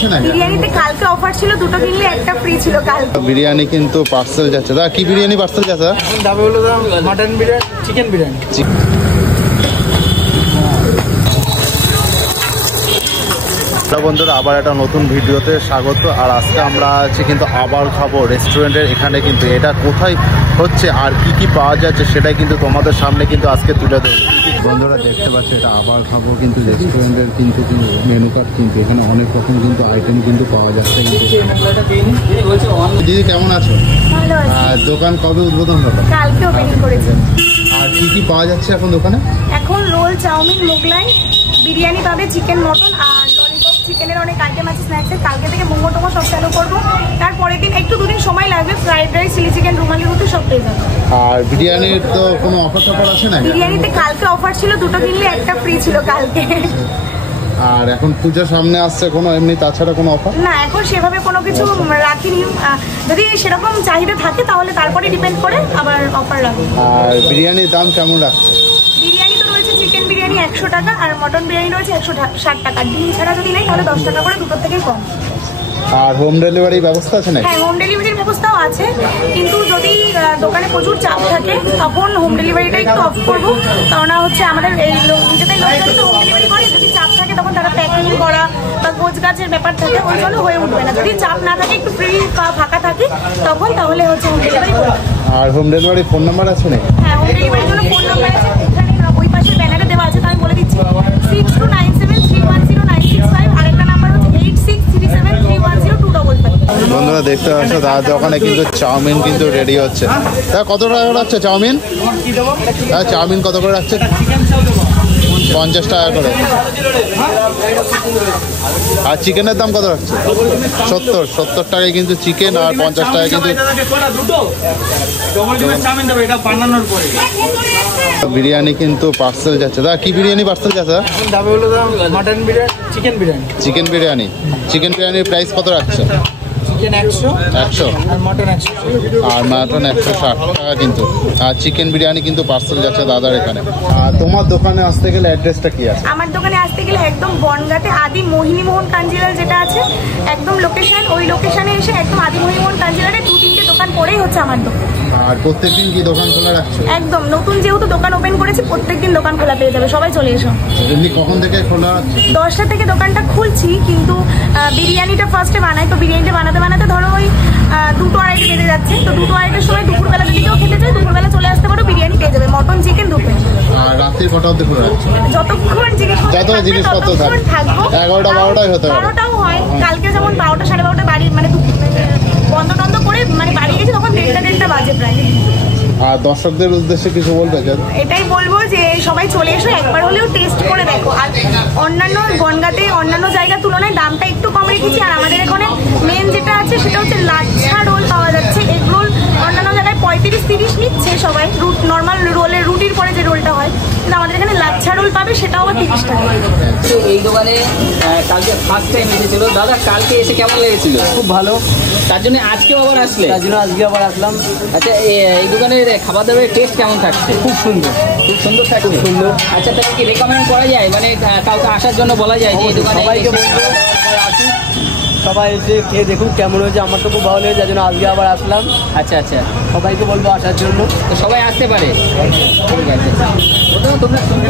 আছে না? বিরিয়ানিতে কালকে অফার ছিল, দুটো কিনলে একটা ফ্রি ছিল কালকে। বিরিয়ানি কিন্তু পার্সেল যাচ্ছে। দাদা কি বিরিয়ানি পার্সেল যাচ্ছে? দাবি হলো মাটন বিরিয়ানি, চিকেন বিরিয়ানি। বন্ধুরা আবার একটা নতুন ভিডিওতে স্বাগত। আর আজকে আমরা আছি কিন্তু আবার খাবো রেস্টুরেন্টের এখানে। কিন্তু এটা কোথায় হচ্ছে আর কি কি পাওয়া যাচ্ছে সেটাই কিন্তু তোমাদের সামনে কিন্তু আজকে তুলে ধরবো। বন্ধুরা দেখতে পাচ্ছ এটা আবার খাবো কিন্তু রেস্টুরেন্টের কিন্তু মেনু কার্ড, কিন্তু এখানে অনেক রকম কিন্তু আইটেম কিন্তু পাওয়া যাচ্ছে। দিদি কেমন আছো? ভালো আছি। আর দোকান কবে উদ্বোধন হলো? কালকে ওপেনিং করেছে। আর কি কি পাওয়া যাচ্ছে এখন দোকানে? এখন রোল, চাউমিন, মোগলাই, বিরিয়ানি পাবে, চিকেন, মটন আর ললিপপ, চিকেনের অনেক আইটেম আছে স্ন্যাক্সের। কালকে থেকে মোমো টোমো সব চালু করবো। তারপরের দিন একটু দুদিন সময় লাগবে, ফ্রাইড রাইস, চিলি চিকেন, রুমালি রুটি সব পেয়ে যাবে। আর বিরিয়ানির তো কোনো অফার টফার আছে না? বিরিয়ানিতে কালকে অফার ছিল, দুটো কিনলে একটা ফ্রি ছিল কালকে। আর এখন পূজার সামনে আসছে, কোনো এমনি তাছাড়া কোনো অফার না, এখন সেভাবে কোনো কিছু রাখিনি। যদি সেরকম চাহিদা থাকে তাহলে তারপরে ডিপেন্ড করে আবার অফার রাখবো। আর বিরিয়ানির দাম কেমন রাখছে? বিরিয়ানি তো রয়েছে চিকেন বিরিয়ানি 100 টাকা আর মটন বিরিয়ানি রয়েছে 160 টাকা। ডিম ছাড়া যদি নেই তাহলে 10 টাকা করে, দুটোর থেকে কম। আর হোম ডেলিভারি ব্যবস্থা আছে না? হ্যাঁ, হোম ডেলিভারির ব্যবস্থাও আছে, কিন্তু যদি দোকানে প্রচুর চাপ থাকে তখন হোম ডেলিভারিটা একটু অফ করবো। কেননা হচ্ছে আমাদের এই নিজেদের লোকজন তো হোম ডেলিভারি করে, যদি চাপ থাকে তখন তারা প্যাকিং করা বা গোছ গাছের ব্যাপার থাকে, ওই জন্য হয়ে উঠবে না। যদি চাপ না থাকে, একটু ফ্রি ফাঁকা থাকে তখন, তাহলে হচ্ছে হোম ডেলিভারি করবে। আর হোম ডেলিভারি ফোন নাম্বার আছে না? হ্যাঁ, হোম ডেলিভারির জন্য ফোন নাম্বার আছে, এখানে ওই পাশে ব্যানারে দেওয়া আছে, আমি বলে দিচ্ছি 6297310965। আরেকটা নাম্বার হচ্ছে 8637310255। বন্ধুরা দেখতে পাচ্ছ দাদার দোকানে কিন্তু চাউমিন কিন্তু রেডি হচ্ছে। তা কত টাকা করে রাখছে চাউমিন? হ্যাঁ, চাউমিন কত করে রাখছে? 50 টাকা করে। আর চিকেনের দাম কত রাখছে? 70 টাকায় কিন্তু চিকেন, আর 50 টাকায় কিন্তু বিরিয়ানি কিন্তু পার্সেল যাচ্ছে। দাদা কি বিরিয়ানি পার্সেল যাচ্ছে? দাবি হলো mutton biryani, chicken biryani. Chicken biryani. Chicken বিরিয়ানির প্রাইস কত রাখছে? চিকেন 100 আর মটন 100। আর মাটন 160 টাকা কিন্তু। আর চিকেন বিরিয়ানি কিন্তু পার্সেল যাচ্ছে দাদার এখানে। আর তোমার দোকানে আসতে গেলে অ্যাড্রেসটা কি আছে? আমার দোকানে আসতে গেলে একদম বনগাঁতে আদি মোহিনী মোহন কাঞ্জিলাল যেটা আছে, একদম লোকেশন, ওই লোকেশনে এসে একদম আদি মোহিনী মোহন কাঞ্জিলালে 2-3টে দোকান পরেই হচ্ছে আমার দোকান। আর প্রত্যেকদিন কি দোকান খোলা রাখছো? একদম নতুন যেহেতু দোকান ওপেন করেছি, প্রত্যেকদিন দোকান খোলা পেয়ে যাবে, সবাই চলে এসো। এমনি কখন থেকে খোলা রাখছো? 10টা থেকে দোকানটা খুলছি, কিন্তু বিরিয়ানিটা ফার্স্টে বানাই, তো বিরিয়ানিটা বানাতে বানাতে ধরো ওই 2-2:30 বেজে যাচ্ছে। তো 2-2:30টার সময় দুপুরবেলা যদি কেউ খেতে চাই, দুপুরবেলা চলে আসতে পারো, বিরিয়ানি পেয়ে যাবে, মটন, চিকেন দুটোই। আর রাত্রি কটা অবধি খোলা রাখছো? যতক্ষণ জিনিসপত্র থাকবো। 11টা 12টাই হতে পারে। 12টাও হয়। কালকে যেমন 12টা 12:30 বাড়ি মানে বন্ধ টন্ধ করে মানে বাড়ি গেছি, তখন 1:30 বাজে প্রায়। আর দর্শকদের উদ্দেশ্যে কিছু বলবে? এটাই বলবো যে সবাই চলে এসো, একবার হলেও টেস্ট করে দেখো। আর অন্যান্য বনগাঁতে অন্যান্য জায়গার তুলনায় দামটা একটু কম রেখেছি। আর আমাদের এখানে মেন যেটা আছে সেটা হচ্ছে লাচ্ছা রোল পাওয়া যাচ্ছে। এগ রোল অন্যান্য জায়গায় 35-30 নিচ্ছে সবাই, নর্মাল রোলের রুটির পরে যে রোলটা হয়, কিন্তু আমাদের এখানে লাচ্ছা রোল পাবে, সেটাও 30 টাকা। এই দোকানে কালকে ফার্স্ট টাইম এসেছিল দাদা, কালকে এসে কেমন লেগেছিল? খুব ভালো, তার জন্য আজকেও আবার আসলে? তার জন্য আজকে আবার আসলাম। আচ্ছা, এই দোকানের খাবার দাবারের টেস্ট কেমন থাকছে? খুব সুন্দর, খুব সুন্দর থাকছে। খুব সুন্দর। আচ্ছা, তাহলে কি রেকমেন্ড করা যায়, মানে কাউকে আসার জন্য বলা যায় যে এই দোকানে? সবাইকে বলবো আসুন, সবাই এসে খেয়ে দেখুন কেমন হয়েছে। আমার তো খুব ভালো লেগেছে, যার জন্য আজকে আবার আসলাম। আচ্ছা আচ্ছা, সবাইকে বলবো আসার জন্য, তো সবাই আসতে পারে। ঠিক আছে, তোমরা শুনতে